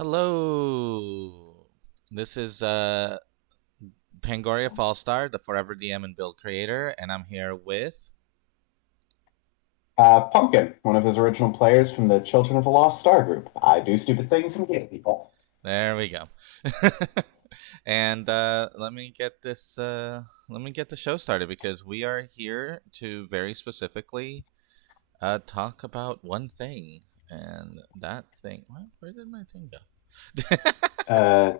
Hello. This is Pangoria Fallstar, the Forever DM and Build Creator, and I'm here with. Pumpkin, one of his original players from the Children of the Lost Star group. I do stupid things and kill people. There we go. And let me get the show started because we are here to very specifically talk about one thing, and that thing. Where did my thing go? Uh,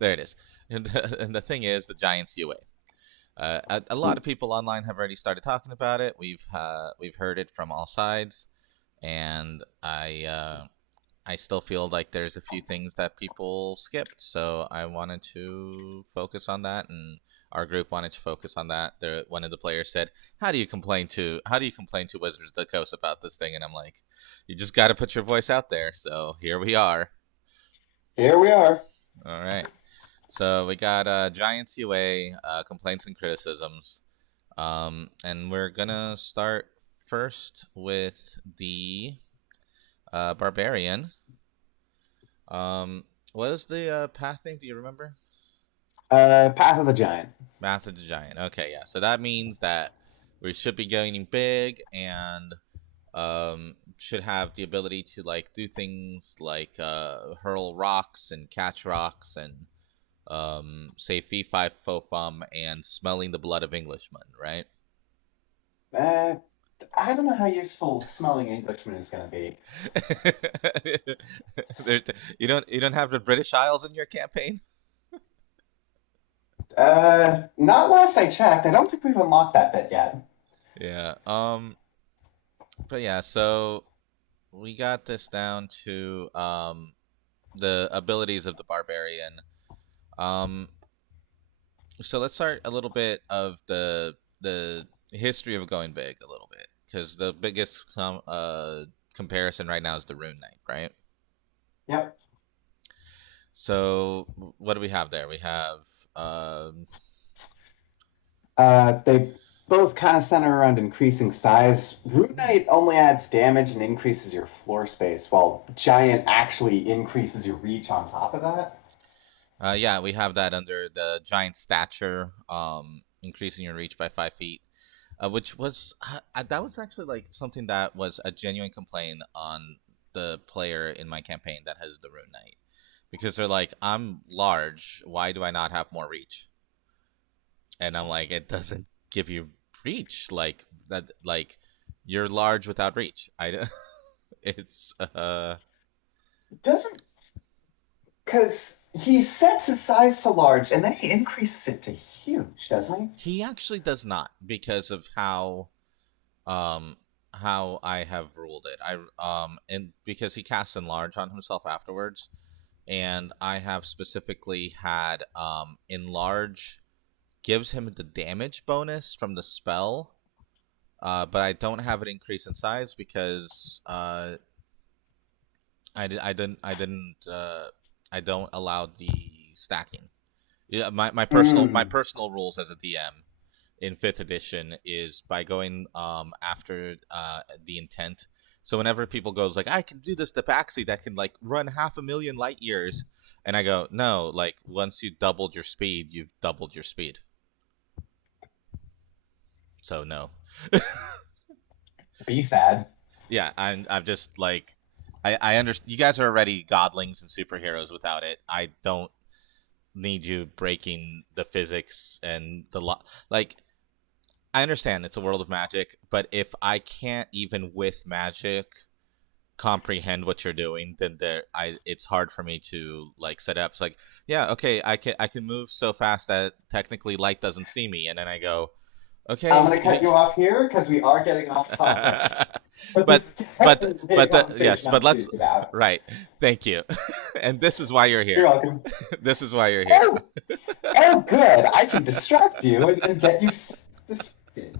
There it is. And the thing is the Giants UA. A lot of people online have already started talking about it. We've heard it from all sides, and I still feel like there's a few things that people skipped. So I wanted to focus on that, and our group wanted to focus on that. One of the players said, How do you complain to Wizards of the Coast about this thing?" And I'm like, "You just got to put your voice out there." So here we are. Here we are. All right. So we got Giants UA complaints and criticisms. And we're gonna start first with the Barbarian. What is the path name? Do you remember? Path of the Giant. Math of the Giant. Okay, yeah. So that means that we should be going big and should have the ability to like do things like hurl rocks and catch rocks and say fee fi fo fum and smelling the blood of Englishmen, right? Uh, I don't know how useful smelling Englishman is going to be. There's, you don't have the British Isles in your campaign? Not last I checked. I don't think we've unlocked that bit yet. Yeah. But yeah, so we got this down to the abilities of the barbarian. Um, so let's start a little bit of the history of going big a little bit, because the biggest comparison right now is the Rune Knight, right? Yep. So what do we have there? We have um, They both kind of center around increasing size. Root Knight only adds damage and increases your floor space, while Giant actually increases your reach on top of that. yeah, we have that under the giant stature, increasing your reach by 5 feet, which was that was actually like something that was a genuine complaint on the player in my campaign that has the Rune Knight, because they're like, I'm large, why do I not have more reach? And I'm like, it doesn't give you reach like that, like you're large without reach. It's Doesn't Because he sets his size to large and then he increases it to huge, doesn't he? he actually does not, because of um how I have ruled it. And because he casts enlarge on himself afterwards, and I have specifically had enlarge gives him the damage bonus from the spell, but I don't have it increase in size because I don't allow the stacking. Yeah, my Mm. personal rules as a DM in fifth edition is by going after the intent. So whenever people goes like, I can do this tabaxi that can like run 500,000 light years, and I go, no, like once you doubled your speed, you've doubled your speed. So no. Be sad. Yeah, I'm just like, I understand you guys are already godlings and superheroes without it. I don't need you breaking the physics and the like. I understand it's a world of magic, but if I can't even with magic comprehend what you're doing, then it's hard for me to like set up. It's like, yeah, okay, I can move so fast that technically light doesn't see me, and then I go, I'm going to cut okay. you off here because we are getting off topic. But but this is definitely a yes, conversation I'm but let's enthused about. right. Thank you. And this is why you're You're here. welcome. This is why you're here. Oh, oh, good. I can distract you and get you distracted.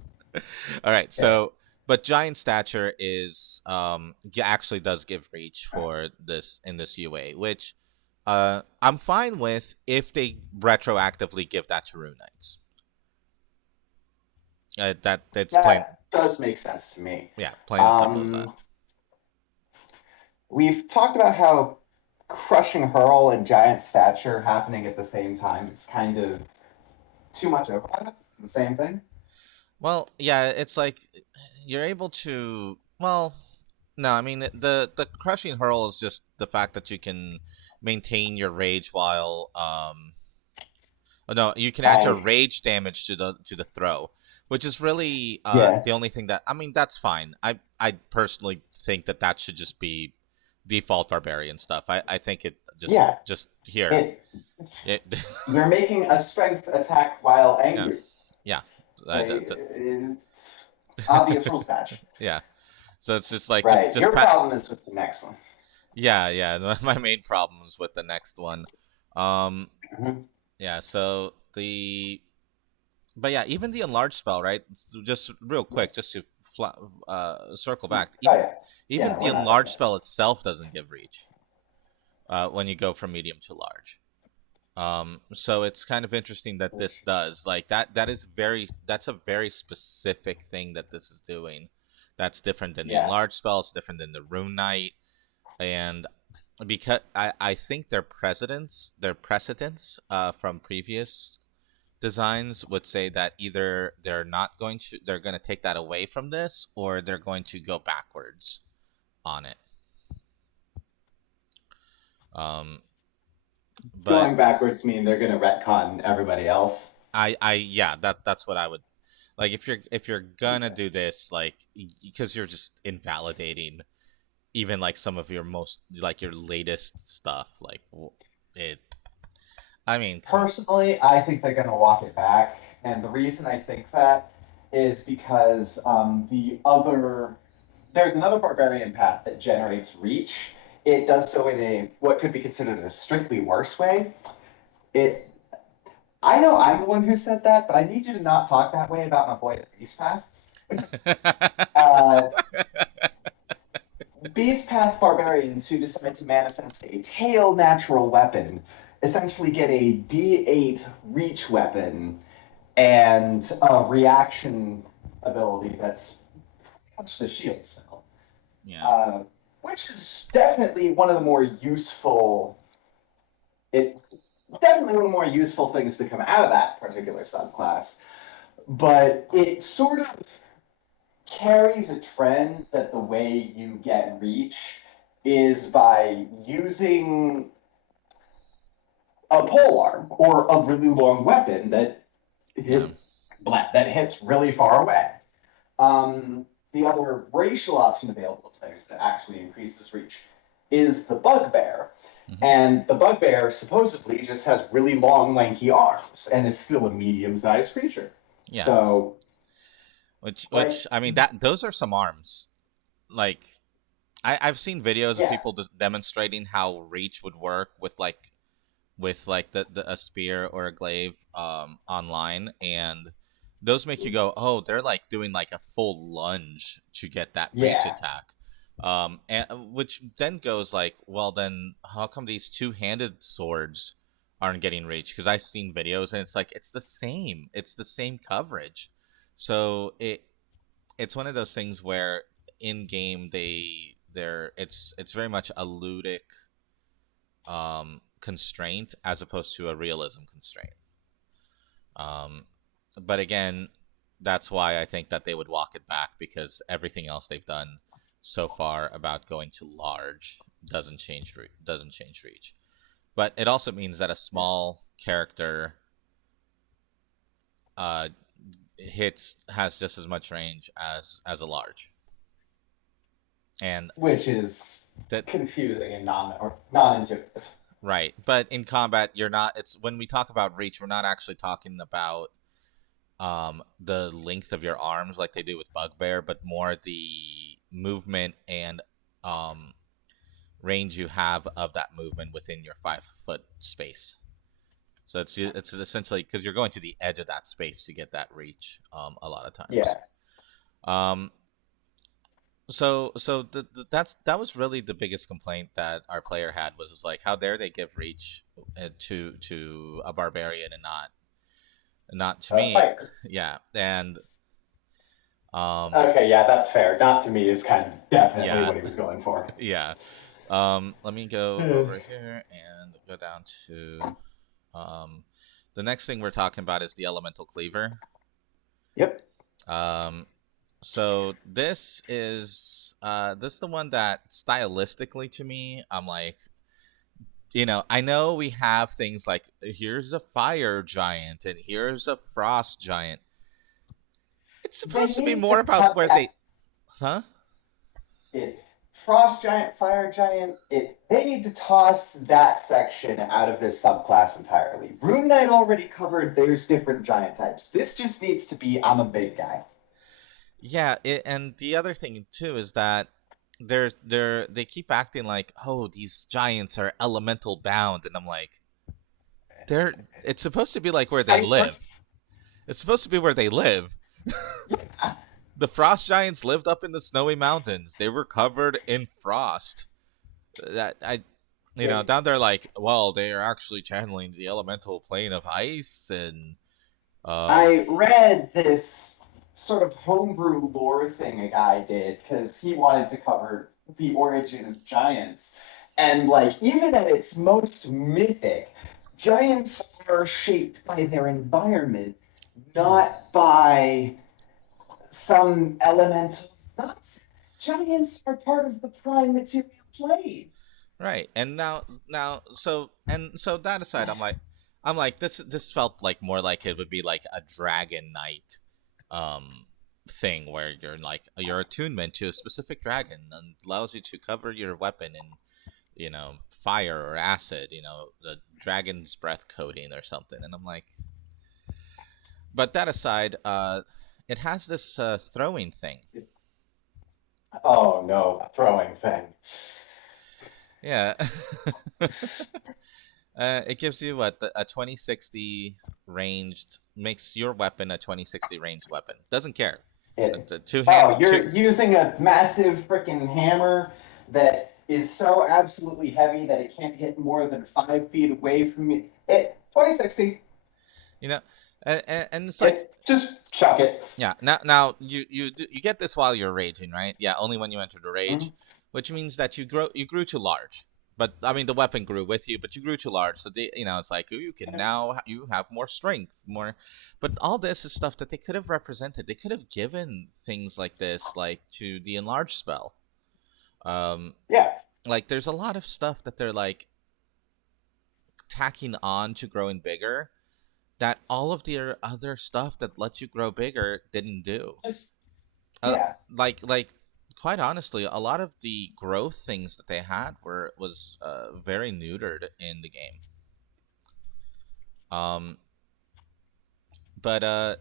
All right. Okay. So, but giant stature is actually does give reach for this in this UA, which I'm fine with if they retroactively give that to Rune Knights. That's plain, That does make sense to me. yeah, plain and simple as that. Um, we've talked about how crushing hurl and giant stature happening at the same time. It's kind of too much overlap. The same thing. Well, yeah, it's like you're able to. Well, no, I mean the crushing hurl is just the fact that you can maintain your rage while oh no, you can add your I rage damage to the throw, which is really Yeah, the only thing that I mean that's fine. I personally think that that should just be default barbarian stuff. I think it yeah. just here. It It, You're making a strength attack while yeah, angry. yeah, It's obvious rules patch. yeah. So it's just like Right. just Your pat. problem is with the next one. Yeah, yeah. My main problem is with the next one. Um, Mhm. yeah. So the but yeah, even the enlarged spell, right? Just real quick, just to circle back. Oh Even yeah, even yeah. the We're not done enlarged yet. spell itself doesn't give reach when you go from medium to large. So it's kind of interesting that this does like that. That's a very specific thing that this is doing. That's different than the Yeah. enlarged spell. It's different than the Rune Knight, and because I think their precedents from previous designs would say that either they're going to take that away from this or they're going to go backwards on it. Um, but Going backwards mean they're gonna retcon everybody else. I yeah, that's what I would like if you're gonna Okay. do this like because you're just invalidating even like some of your most like your latest stuff like it. I mean, Personally, I think they're gonna walk it back, and the reason I think that is because there's another barbarian path that generates reach. It does so in a what could be considered a strictly worse way. It I know I'm the one who said that, but I need you to not talk that way about my boy Beast Path. Uh, Beast Path barbarians who decide to manifest a tail natural weapon essentially get a D8 reach weapon and a reaction ability that's much the shield cell, yeah. uh, which is definitely one of the more useful. It definitely one of the more useful things to come out of that particular subclass. But it sort of carries a trend that the way you get reach is by using a pole arm or a really long weapon Yeah. hit that hits really far away. The other racial option available to players that actually increases reach is the bugbear. Hmm. And the bugbear supposedly just has really long, lanky arms and is still a medium sized creature. Yeah. So, like, Which I mean that those are some arms. Like I've seen videos of yeah, people just demonstrating how reach would work with like the a spear or a glaive online, and those make you go, oh, they're like doing like a full lunge to get that reach yeah, attack. And which then goes like, well, then how come these two-handed swords aren't getting reach? Because I've seen videos and it's like it's the same coverage. So it's one of those things where in game they're it's very much a ludic constraint as opposed to a realism constraint. Um, but again, that's why I think that they would walk it back because everything else they've done so far about going to large doesn't change reach. But it also means that a small character uh, hits has just as much range as a large, and which is that confusing and non intuitive. right. But in combat, you're not. It's when we talk about reach, we're not actually talking about the length of your arms like they do with Bugbear, but more the movement and um range you have of that movement within your 5 foot space. So it's essentially because you're going to the edge of that space to get that reach a lot of times. Yeah. Um, so that was really the biggest complaint that our player had was just like how dare they give reach to a barbarian and not to me. Fighter. Yeah, and um Okay, yeah, that's fair. Not to me is kind of definitely yeah what he was going for. yeah Let me go over here and go down to um, the next thing we're talking about is the elemental cleaver. Yep. Um, so this is the one that stylistically to me, I'm like, I know we have things like here's a fire giant and here's a frost giant. It's They supposed to be need more to about cut where that. they, huh? It Frost Giant, Fire Giant. They need to toss that section out of this subclass entirely. Rune Knight already covered. There's different giant types. This just needs to be I'm a big guy. Yeah, and the other thing too is that they keep acting like, oh, these giants are elemental bound, and I'm like, they're it's supposed to be like where they live. Sightless. It's supposed to be where they live. Yeah. The frost giants lived up in the snowy mountains. They were covered in frost. That I It, down there like, well, they are actually channeling the elemental plane of ice and um I read this sort of homebrew lore thing a guy did because he wanted to cover the origin of giants. And like even at its most mythic, giants are shaped by their environment, not by some elemental nonsense. Giants are part of the prime material plane. right. And so that aside, I'm like this felt like more like it would be like a dragon knight um thing where you're like your attunement to a specific dragon and allows you to cover your weapon in fire or acid, the dragon's breath coating or something. And I'm like, but that aside, it has this throwing thing. Oh no, throwing thing. Yeah. It gives you a 2060 ranged, makes your weapon a 2060 ranged weapon. Doesn't care. It. Two hand Oh, two. you're using a massive freaking hammer that is so absolutely heavy that it can't hit more than 5 feet away from you. It 2060. You know, and it's like, It just chuck it. yeah. Now you get this while you're raging, right? Yeah, only when you enter the rage, Mhm. which means that you grew too large. But I mean, the weapon grew with you, but you grew too large. So it's like you can now you have more strength, more. But all this is stuff that they could have represented. They could have given things like this, like to the enlarge spell. Um, Yeah, like there's a lot of stuff that they're like tacking on to growing bigger that all of the other stuff that lets you grow bigger didn't do. just Uh, yeah. like quite honestly, a lot of the growth things that they had was very neutered in the game. Um, but uh,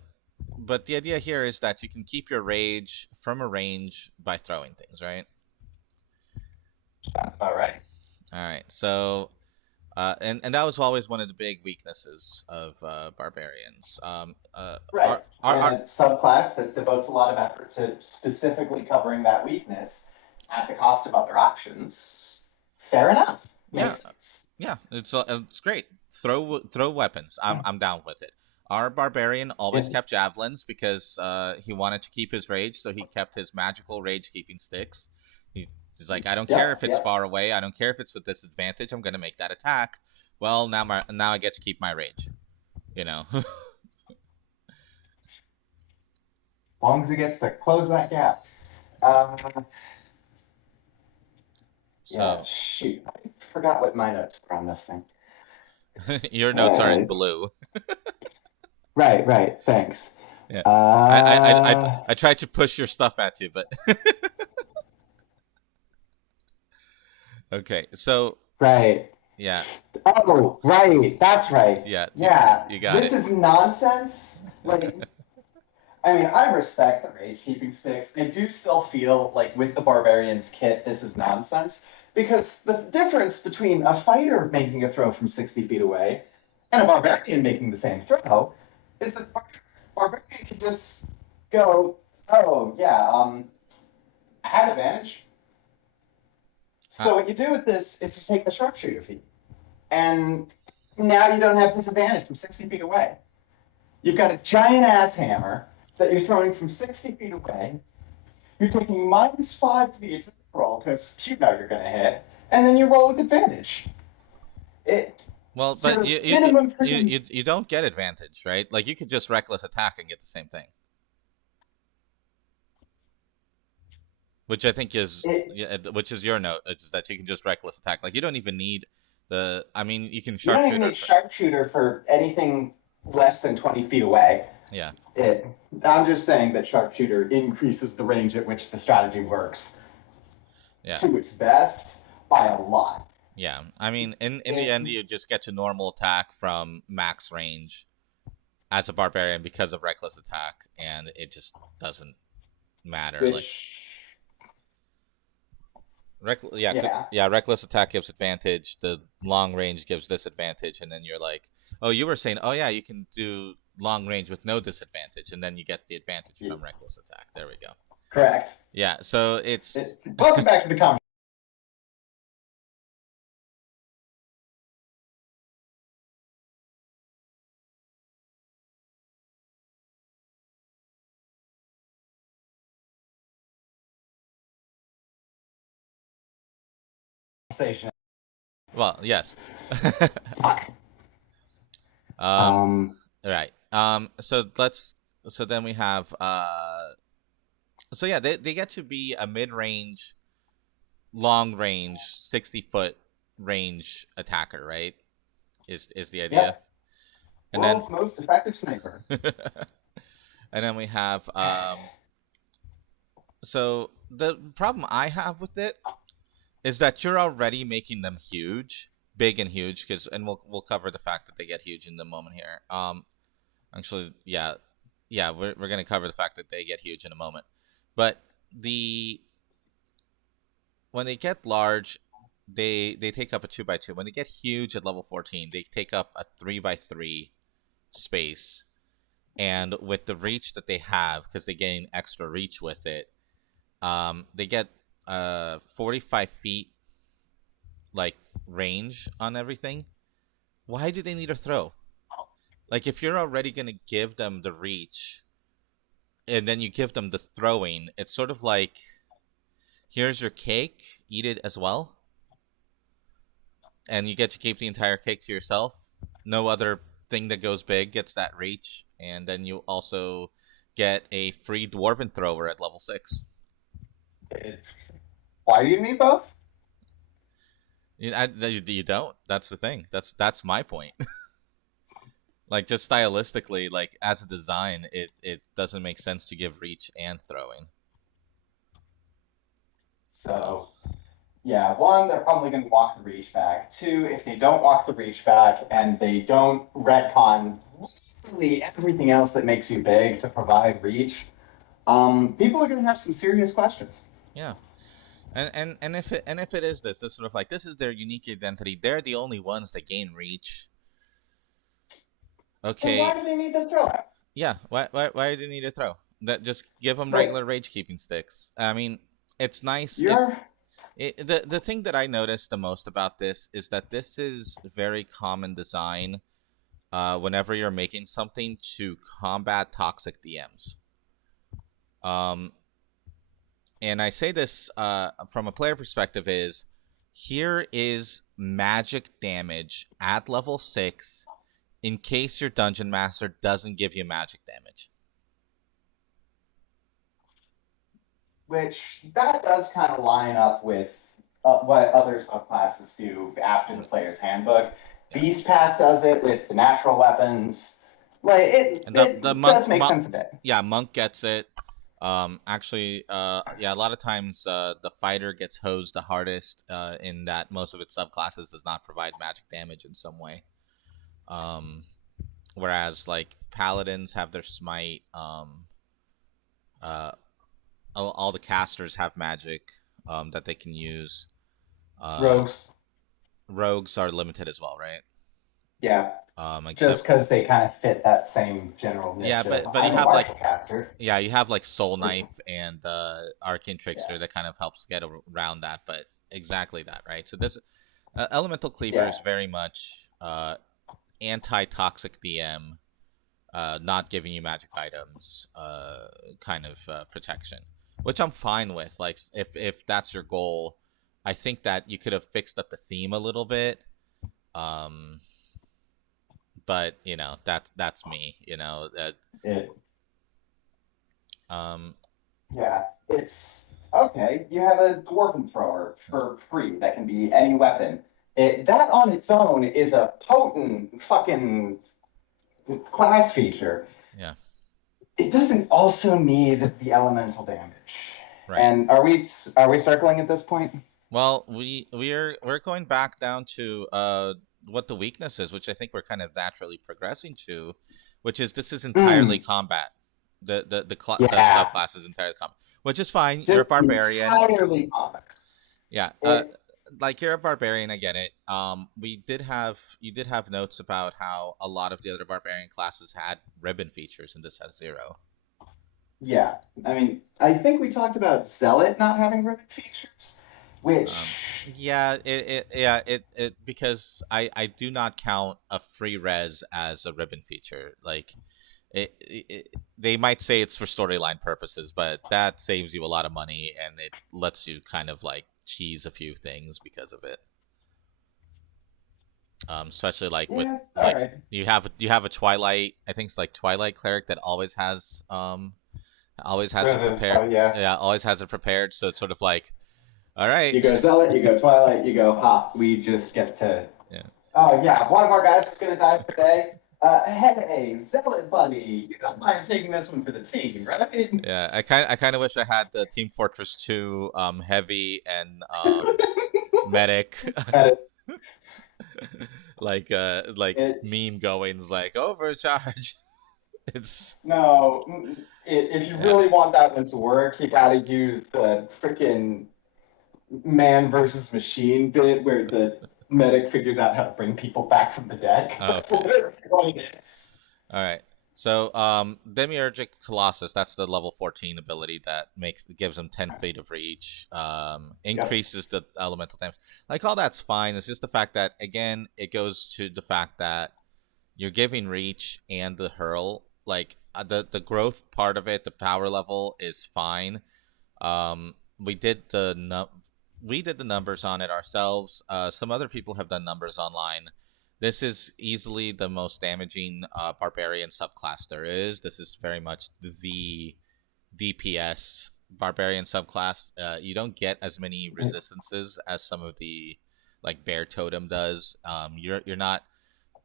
but the idea here is that you can keep your rage from a range by throwing things, right? Sounds about right. All right, so and that was always one of the big weaknesses of barbarians. Right. And a subclass that devotes a lot of effort to specifically covering that weakness at the cost of other options. Fair enough. Yeah, Makes sense. yeah, it's great. Throw weapons. I'm down with it. Our barbarian always It, kept javelins because he wanted to keep his rage, so he kept his magical rage keeping sticks. He's like, I don't care yep, if it's yep. far away. I don't care if it's with disadvantage. I'm gonna make that attack. Well, now I get to keep my rage. You know. As long as it gets to close that gap. Uh, yeah, So shoot. I forgot what my notes were on this thing. your notes are in Uh, blue. right, right. Thanks. Yeah. Uh, I tried to push your stuff at you, but okay. So right. yeah, Oh, right. That's right. yeah, Yeah. you got This it. is nonsense. Like, I mean, I respect the rage keeping sticks. I do still feel like with the Barbarian's kit, this is nonsense. Because the difference between a fighter making a throw from 60 feet away and a Barbarian making the same throw is that Barbarian can just go, oh, yeah, I have advantage. Uh, So what you do with this is you take the sharpshooter feat. And now you don't have disadvantage from 60 feet away. You've got a giant ass hammer that you're throwing from 60 feet away. You're taking -5 to the attack roll because you know you're going to hit. and then you roll with advantage. It Well, but your minimum freaking. you don't get advantage, right? Like you could just reckless attack and get the same thing. Which I think is It, yeah, which is your note, is that you can just reckless attack. Like you don't even need the. I mean, you can you don't even sharpshooter. need sharpshooter for anything less than 20 feet away. Yeah. It. I'm just saying that sharpshooter increases the range at which the strategy works Yeah. to its best by a lot. Yeah. I mean, in the end, you just get to normal attack from max range as a barbarian because of reckless attack, and it just doesn't matter. Like Which, yeah, yeah, reckless attack gives advantage. The long range gives disadvantage, and then you're like, oh, you were saying, oh yeah, you can do long range with no disadvantage, and then you get the advantage from reckless attack. There we go. Correct. Yeah, so it's welcome back to the conversation. well, yes. Fuck. um, right. So then we have so yeah, they get to be a mid-range, long range, 60-foot range attacker, right? Is the idea. Yep. And World's most effective sniper. and then we have so the problem I have with it is that you're already making them huge, big and huge, because and we'll cover the fact that they get huge in the moment here. Actually, yeah, we're gonna cover the fact that they get huge in a moment, but the when they get large, they take up a 2x2. When they get huge at level 14, they take up a 3x3 space, and with the reach that they have, because they gain extra reach with it, they get 45 feet like range on everything. Why do they need a throw? Like if you're already gonna give them the reach, and then you give them the throwing, it's sort of like, here's your cake, eat it as well, and you get to keep the entire cake to yourself. No other thing that goes big gets that reach, and then you also get a free dwarven thrower at level 6. Why do you need both? You don't. That's the thing. That's my point. Like just stylistically, like as a design, it doesn't make sense to give reach and throwing. So, yeah, one, they're probably going to walk the reach back. Two, if they don't walk the reach back and they don't retcon literally everything else that makes you big to provide reach, people are going to have some serious questions. Yeah. And if it is this sort of like, this is their unique identity, they're the only ones that gain reach. Okay. Then why do they need the throw out? Yeah. Why do they need a throw? That just give them regular rage keeping sticks. I mean, it's nice. The thing that I noticed the most about this is that this is very common design. Whenever you're making something to combat toxic DMs. And I say this from a player perspective is, here is magic damage at level 6 in case your dungeon master doesn't give you magic damage. Which, that does kind of line up with what other subclasses do after the player's handbook. Yeah. Beast Path does it with the natural weapons. Like, it does make sense a bit. Yeah, Monk gets it. Actually, yeah, a lot of times the fighter gets hosed the hardest in that most of its subclasses does not provide magic damage in some way. Whereas like paladins have their smite, all the casters have magic that they can use. Rogues are limited as well, right? Yeah. Just because they kind of fit that same general niche. Yeah, but you have like caster. Yeah, you have like Soul Knife and Arcane Trickster that kind of helps get around that, but exactly that, right? So this Elemental Cleaver is very much anti-toxic DM, not giving you magic items, kind of protection, which I'm fine with. Like if that's your goal, I think that you could have fixed up the theme a little bit. Um, but that's me. It, Um, yeah, it's okay. You have a dwarven thrower for free that can be any weapon. That on its own is a potent fucking class feature. yeah, It doesn't also need the elemental damage. right. And are we circling at this point? Well, we're going back down to what the weakness is, which I think we're kind of naturally progressing to, which is this is entirely Mm, combat. The yeah, subclass is entirely combat, which is fine. You're a just barbarian. entirely comic. Yeah. It, Like you're a barbarian, I get it. You did have notes about how a lot of the other barbarian classes had ribbon features, and this has zero. yeah. I mean, I think we talked about Zealot not having ribbon features, which Yeah, it because I do not count a free res as a ribbon feature. Like they might say it's for storyline purposes, but that saves you a lot of money and it lets you kind of like cheese a few things because of it. Especially like with yeah, all like right. you have a Twilight, I think it's like Twilight cleric that always has it prepared. Oh yeah. Yeah, always has it prepared. So it's sort of like, all right, You go Zealot, you go Twilight, you go Ha. We just get to. yeah. Oh yeah, one of our guys is gonna die today. Hey, Zealot buddy, you don't mind taking this one for the team, right? Yeah, I kind of wish I had the Team Fortress 2 heavy and medic Uh, like it, meme goings like overcharge. It's no, if you yeah. really want that one to work, you gotta use the freaking man versus machine bit where the medic figures out how to bring people back from the dead. That's Okay. literally what it is. All right. So Demiurgic Colossus, that's the level 14 ability that gives him 10 feet of reach, Yep. increases the elemental damage. Like all that's fine. It's just the fact that again, it goes to the fact that you're giving reach and the hurl like the growth part of it, the power level is fine. um we did the we did the numbers on it ourselves. Some other people have done numbers online. This is easily the most damaging barbarian subclass there is. This is very much the DPS barbarian subclass. You don't get as many resistances as some of the like bear totem does. You're not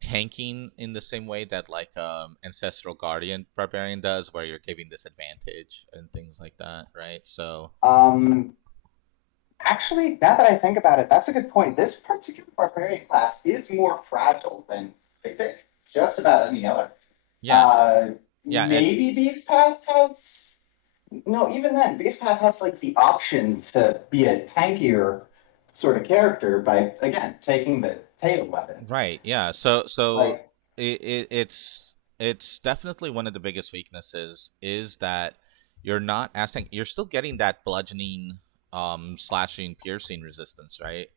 tanking in the same way that like ancestral guardian barbarian does, where you're giving disadvantage and things like that, right? So Um, Actually, now that I think about it, that's a good point. This particular barbarian class is more fragile than I think just about any other. yeah, Uh, yeah, and Maybe Beast Path has. No, even then, Beast Path has like the option to be a tankier sort of character by again taking the tail weapon. right, yeah. So Like, it's definitely one of the biggest weaknesses is that you're still getting that bludgeoning, slashing, piercing resistance, right?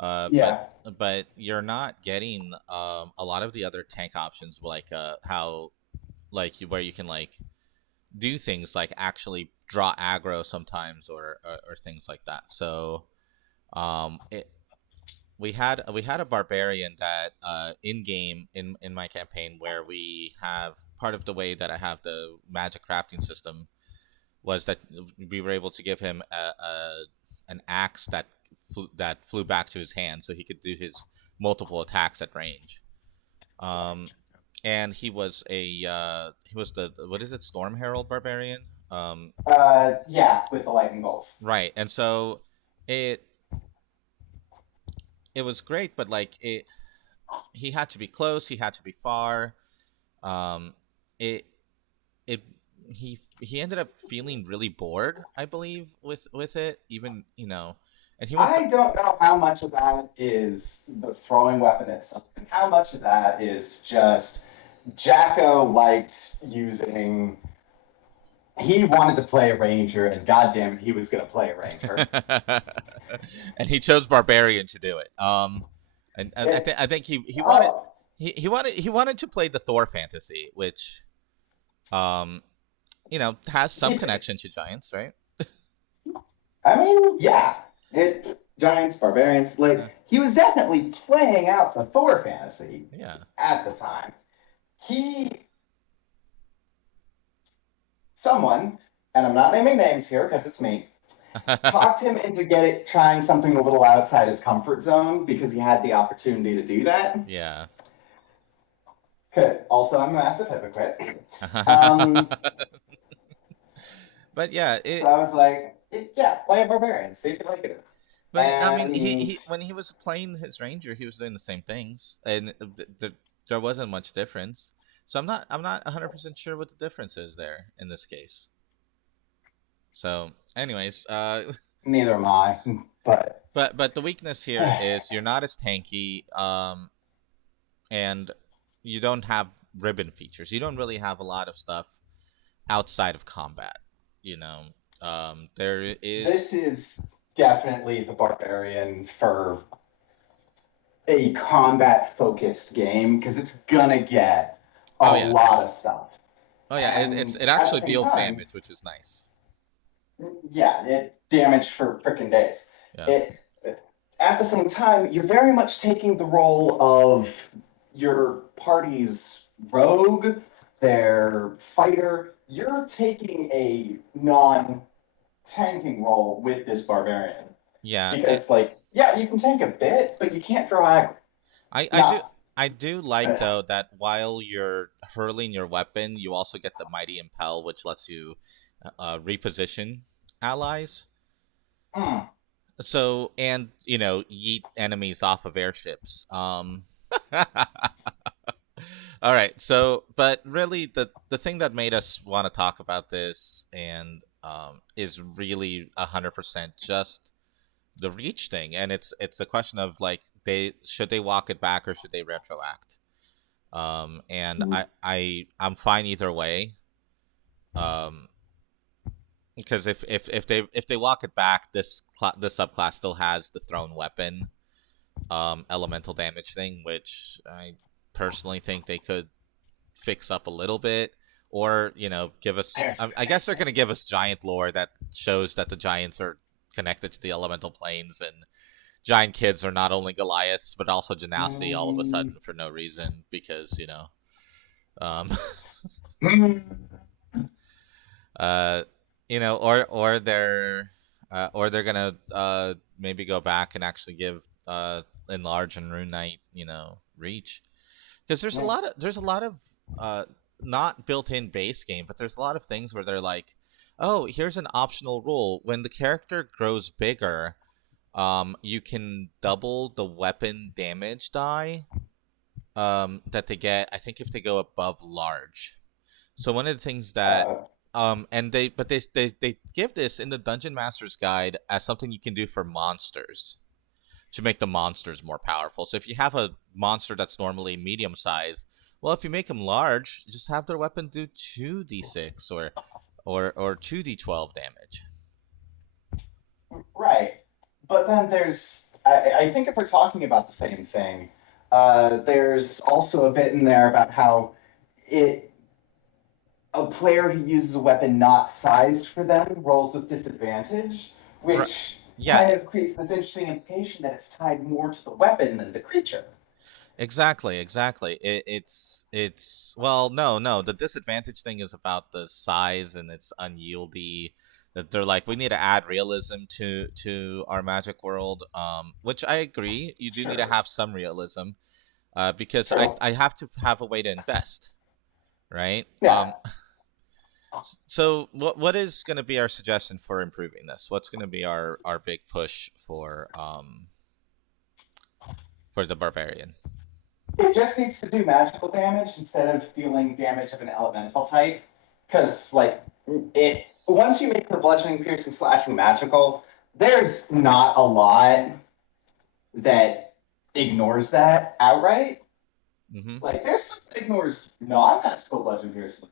Uh, but yeah, but you're not getting a lot of the other tank options like how like where you can like do things like actually draw aggro sometimes or things like that. So it we had a barbarian that in game in my campaign where we have part of the way that I have the magic crafting system was that we were able to give him an axe that flew back to his hand so he could do his multiple attacks at range. Um, and he was the what is it, Storm Herald barbarian? yeah, with the lightning bolts. Right. And so it it was great, but like he had to be close, he had to be far. Um, it it he ended up feeling really bored, I believe, with it. Even and he went. I don't know how much of that is the throwing weapon itself, and how much of that is just Jacko liked using. He wanted to play a ranger, and goddamn it, he was going to play a ranger. And he chose barbarian to do it. And It, I think he wanted oh, he wanted to play the Thor fantasy, which um has some it, connection to giants, right? I mean, yeah, it Giants, barbarians. Like, Yeah. he was definitely playing out the Thor fantasy Yeah. at the time. He, someone, and I'm not naming names here because it's me, talked him into trying something a little outside his comfort zone because he had the opportunity to do that. Yeah. Also, I'm a massive hypocrite. Um, But yeah, so I was like, yeah, play a barbarian, see if you like it. but I mean, And he when he was playing his ranger, he was doing the same things, and there wasn't much difference. So I'm not 100% sure what the difference is there in this case. So, anyways, neither am I, but but the weakness here is you're not as tanky, and you don't have ribbon features. You don't really have a lot of stuff outside of combat. You know, there this is. is definitely the barbarian for a combat focused game because it's gonna get Oh a yeah, lot of stuff. oh yeah. And It at the actually same deals time, damage, which is nice. yeah, it damaged for freaking days. Yeah. It at the same time, you're very much taking the role of your party's rogue, their fighter. You're taking a non-tanking role with this barbarian Yeah, because, like, yeah, you can tank a bit, but you can't throw aggro. I I do Not. I do like though that while you're hurling your weapon, you also get the mighty impel, which lets you reposition allies. Mm. So and you know yeet enemies off of airships. All right. So, but really, the thing that made us want to talk about this and is really 100% just the reach thing, and it's a question of like they walk it back or should they retroact? And I'm fine either way. Um, because if they walk it back, this subclass still has the thrown weapon elemental damage thing, which I personally think they could fix up a little bit, or you know, give us. I guess they're gonna give us giant lore that shows that the giants are connected to the elemental planes, and giant kids are not only Goliaths but also Genasi all of a Mm. sudden for no reason because you know, um, Mm. uh, you know, or they're gonna maybe go back and actually give enlarge and rune knight you know reach because there's a lot of uh not built-in base game, but there's a lot of things where they're like, oh, here's an optional rule: when the character grows bigger, you can double the weapon damage die that they get. I think if they go above large. So one of the things that Uh, and they give this in the Dungeon Master's Guide as something you can do for monsters to make the monsters more powerful. So if you have a monster that's normally medium size, well, if you make them large, just have their weapon do 2d6 or 2d12 damage. right. But then I think if we're talking about the same thing, there's also a bit in there about how it a player who uses a weapon not sized for them rolls with disadvantage, R- which yeah, kind of creates this interesting implication that it's tied more to the weapon than the creature. exactly, exactly. It's well, no. The disadvantage thing is about the size and it's unyieldy. That they're like, we need to add realism to our magic world. Which I agree. You do need to Sure. have some realism. Because True. I have to have a way to invest, right? Yeah. So what is going to be our suggestion for improving this? What's going to be our big push for the barbarian? It just needs to do magical damage instead of dealing damage of an elemental type. Because, like, it once you make the bludgeoning, piercing, slashing magical, there's not a lot that ignores that outright. Hmm. Like, there's some that ignores non-magical bludgeoning piercing.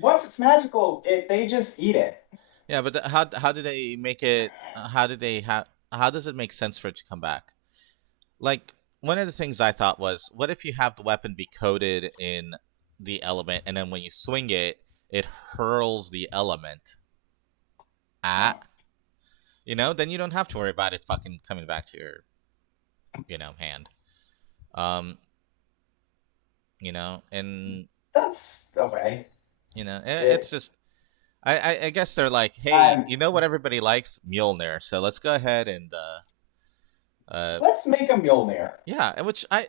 Once it's magical, they just eat it. Yeah, but how do they make it? How does it make sense for it to come back? Like one of the things I thought was, what if you have the weapon be coded in the element, and then when you swing it, it hurls the element at then you don't have to worry about it fucking coming back to your, hand. Um, and That's okay. it's It, just I guess they're like, hey, I'm you know what everybody likes? Mjolnir. So let's go ahead and uh let's make a Mjolnir. yeah, which I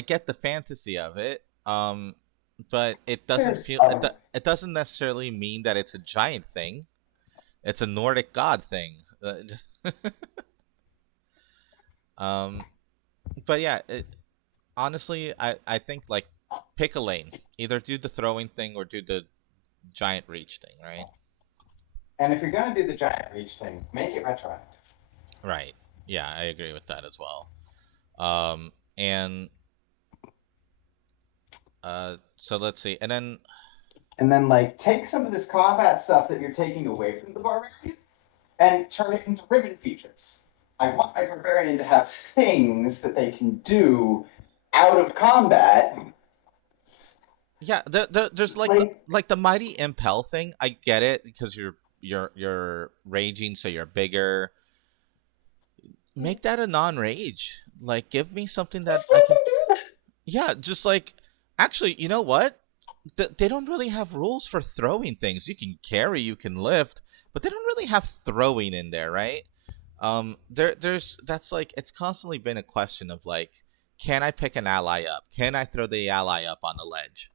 get the fantasy of it. But it doesn't There's feel it doesn't necessarily mean that it's a giant thing. It's a Nordic god thing. Um, but yeah, honestly, I think like pick a lane. Either do the throwing thing or do the giant reach thing, right? and if you're gonna do the giant reach thing, make it retroactive. Right. Yeah, I agree with that as well. And so let's see, and then And then like take some of this combat stuff that you're taking away from the barbarian and turn it into ribbon features. I want my barbarian to have things that they can do out of combat. yeah, there's Like like the mighty impel thing. I get it because you're raging, so you're bigger. Make that a non-rage. Like, give me something that just I let can. them do that. Yeah, just like actually, you know what? They don't really have rules for throwing things. You can carry, you can lift, but they don't really have throwing in there, right? There's that's like it's constantly been a question of like, can I pick an ally up? Can I throw the ally up on the ledge?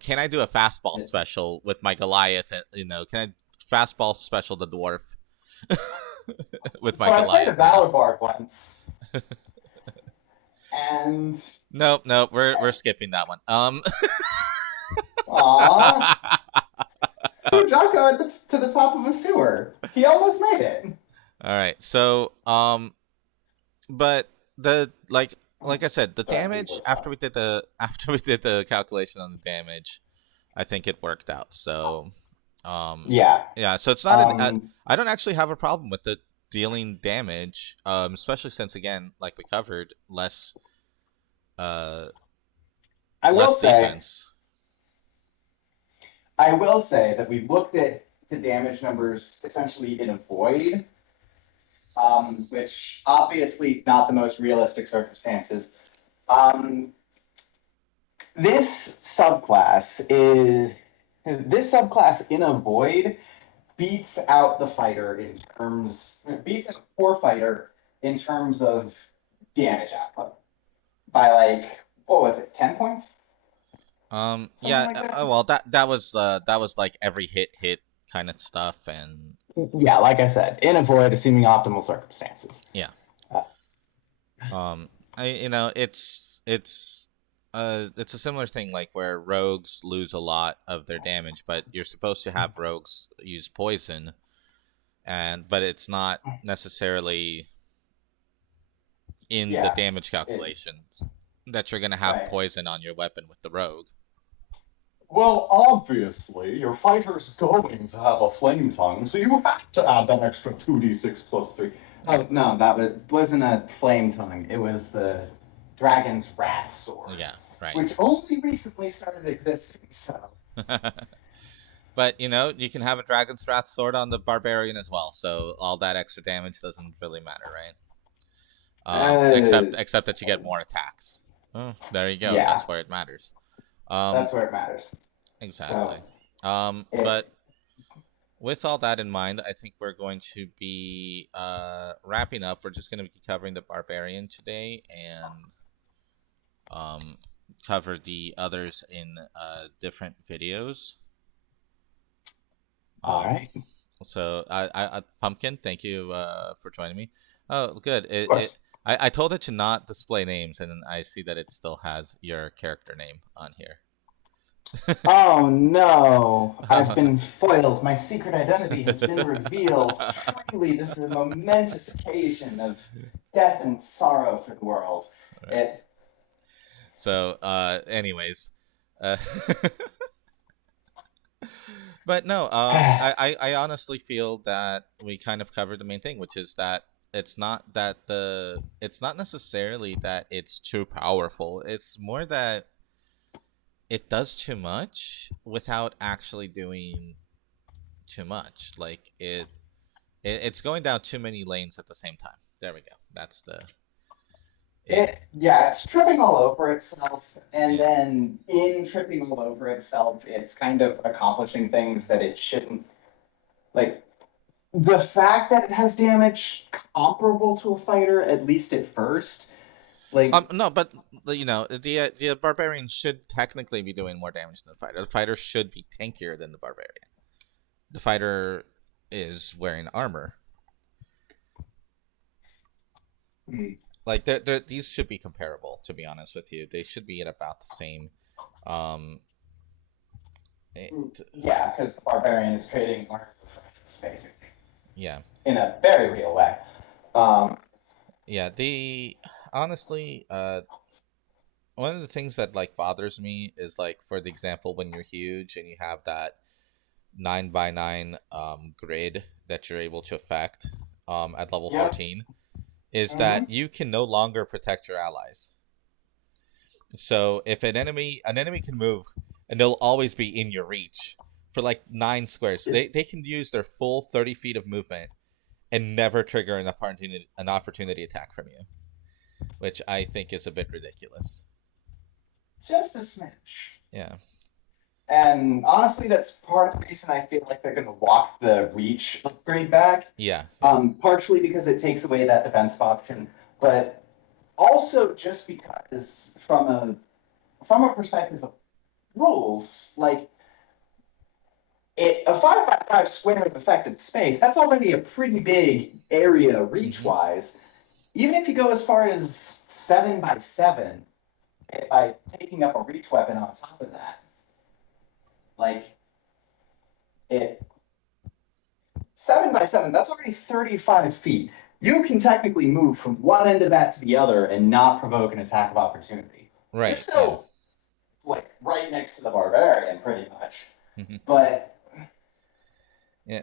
Can I do a fastball special with my Goliath? Can I fastball special the dwarf with my So I played a Goliath? Valor Bard once, and Nope, nope, we're skipping that one. aw, threw Jocko to the top of a sewer. He almost made it. All right, so but the like I said, the Sorry, damage people, after we did the after we did the calculation on the damage, I think it worked out. So, Yeah. yeah. So it's not an Um, I don't actually have a problem with the dealing damage, especially since again, like we covered, uh I will less say, defense. I will say that we looked at the damage numbers essentially in a void, which obviously not the most realistic circumstances. Um, this subclass is this subclass in a void beats out the fighter in terms beats a core fighter in terms of damage output by like what was it, 10 points, something Yeah. like that. Well, that was like every hit kind of stuff, and Yeah, like I said, in a void, assuming optimal circumstances. yeah. Uh, I it's a similar thing like where rogues lose a lot of their damage, but you're supposed to have rogues use poison, but it's not necessarily in the yeah, damage calculations that you're gonna have right. poison on your weapon with the rogue. Well, obviously, your fighter's going to have a flame tongue, so you have to add that extra 2d6 plus 3. Oh, no, wasn't a flame tongue. It was the Dragon's Wrath Sword, Yeah, right. which only recently started existing, so. But you can have a Dragon's Wrath sword on the barbarian as well, so all that extra damage doesn't really matter, right? Uh, Except that you get more attacks. Oh, there you go. yeah, That's where it matters. Um, that's where it matters. exactly. So, But it, with all that in mind, I think we're going to be wrapping up. We're just going to be covering the barbarian today and um, cover the others in different videos. all Um, right. so Pumpkin, thank you for joining me. Oh, good. Of course. I told it to not display names, and I see that it still has your character name on here. Oh no, I've been foiled. My secret identity has been revealed. Truly, this is a momentous occasion of death and sorrow for the world. Right. It, So, anyways, uh, but no, I honestly feel that we kind of covered the main thing, which is that it's not necessarily that it's too powerful. It's more that it does too much without actually doing too much. Like it's going down too many lanes at the same time. There we go. That's the it. Yeah, it's tripping all over itself, and Yeah. then in tripping all over itself, it's kind of accomplishing things that it shouldn't. Like the fact that it has damage comparable to a fighter, at least at first, like No, but the barbarian should technically be doing more damage than the fighter. The fighter should be tankier than the barbarian. The fighter is wearing armor. hmm, Like these should be comparable. To be honest with you, they should be at about the same. Um, it, yeah, because the barbarian is trading armor for basically yeah, in a very real way. Um, yeah. The honestly, one of the things that like bothers me is like, for the example, when you're huge and you have that 9 by 9 grid that you're able to affect at level yep. 14, is Mm-hmm. that you can no longer protect your allies. So if an enemy can move, and they'll always be in your reach for like 9 squares. They can use their full 30 feet of movement and never trigger an opportunity attack from you, which I think is a bit ridiculous. Just a smidge. Yeah. And honestly, that's part of the reason I feel like they're going to walk the reach upgrade back. Yeah. Yeah. Partially because it takes away that defensive option, but also just because from a perspective of rules, like a 5 by 5 square of affected space, that's already a pretty big area reach Hmm. wise. Even if you go as far as 7 by 7, by taking up a reach weapon on top of that, like it 7 by 7, that's already 35 feet. You can technically move from one end of that to the other and not provoke an attack of opportunity. You're Right. Yeah. still like right next to the barbarian, pretty much. Hmm. But Yeah.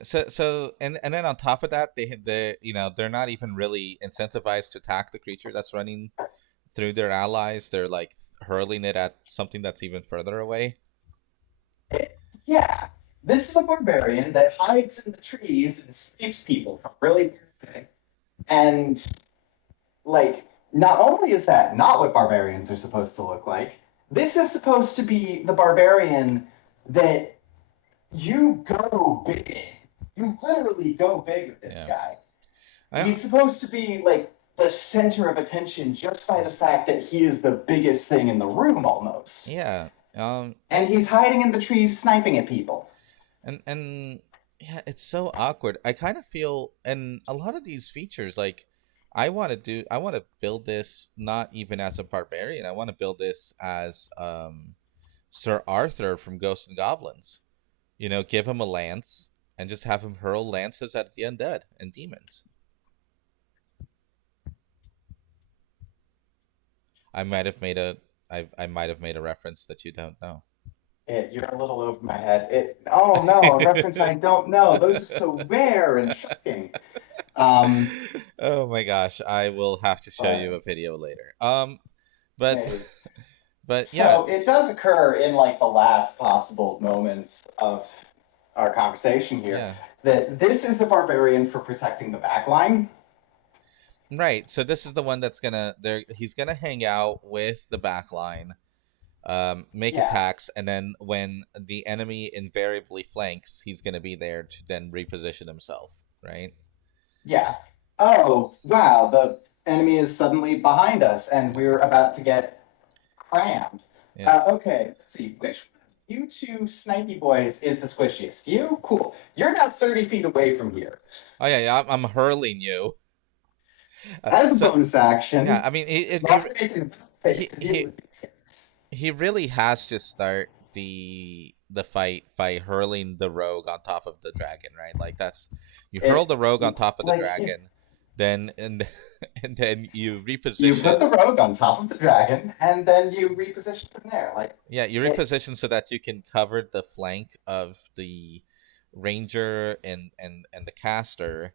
And then on top of that, they're not even really incentivized to attack the creature that's running through their allies. They're like hurling it at something that's even further away. yeah, this is a barbarian that hides in the trees and escapes people from really big. And like, not only is that not what barbarians are supposed to look like, this is supposed to be the barbarian that you go big. You literally go big with this Yeah. guy. I He's supposed to be like the center of attention just by the fact that he is the biggest thing in the room almost. Yeah. And he's hiding in the trees sniping at people. And yeah, it's so awkward. I kind of feel, and a lot of these features, like I want to build this not even as a barbarian. I want to build this as Sir Arthur from Ghosts and Goblins. Give him a lance and just have him hurl lances at the undead and demons. I might have made a I might have made a reference that you don't know. You're a little over my head. Oh no, a reference I don't know. Those are so rare and shocking. Um, Oh my gosh, I will have to show you a but video later. But maybe. but yeah, So it does occur in like the last possible moments of our conversation here yeah. that this is a barbarian for protecting the back line. Right. So this is the one that's gonna there he's gonna hang out with the back line, make Yeah, attacks, and then when the enemy invariably flanks, he's gonna be there to then reposition himself, right? yeah. Oh, wow, the enemy is suddenly behind us and Yeah. we're about to get crammed. Yeah. Okay, let's see. Which you two snipey boys is the squishiest? You? Cool. You're now 30 feet away from here. Oh yeah, yeah. I'm hurling you. As a So bonus yeah, action, I mean, not making a face he to deal he with these guys. he really has to start the fight by hurling the rogue on top of the dragon, right? Like that's you hurl It, the rogue on top of the like, if dragon, then and then you you put reposition. the rogue on top of the dragon, and then you reposition from there. Like, Yeah, you it, reposition so that you can cover the flank of the ranger and the caster,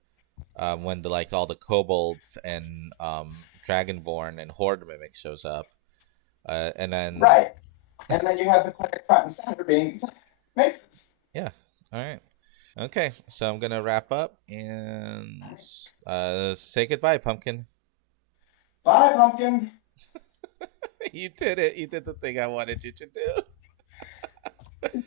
when the like all the kobolds and dragonborn and horde mimic shows up, and then right. And then you have the cleric front and center being maces. yeah, all right. Okay, so I'm gonna wrap up and say goodbye, Pumpkin. Bye, Pumpkin. You did it. You did the thing I wanted you to do.